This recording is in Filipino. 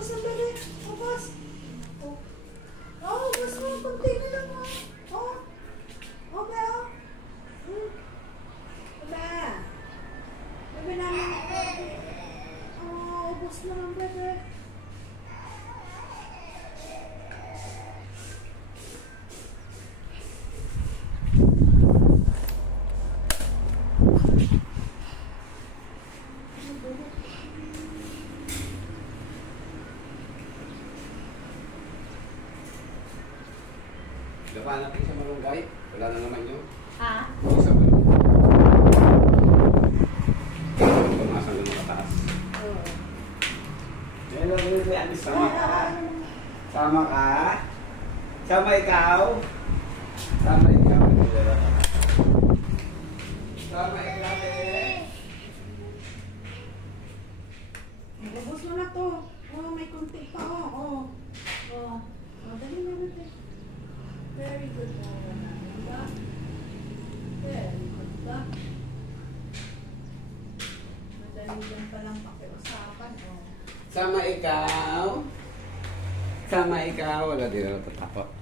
ubos na bebe. Ubos. Ubos mo. Kunti na lang mo. Okay, Bebe. Bebe namin. Ubos na lang bebe. Lapan natin sa malunggay. Wala na naman yun. Ha? Isa ba? Pumasang na nakataas. Oo. Hello, sama ka? Sama ka? Sama ikaw? Sama ikaw? Sama ikaw eh? Ubos mo na to. May kunti pa. Dali na natin. Very good. Diba? Very good ba? Madali lang palang pakiusapan. Sama ikaw? Sama ikaw? Wala din na natatakot.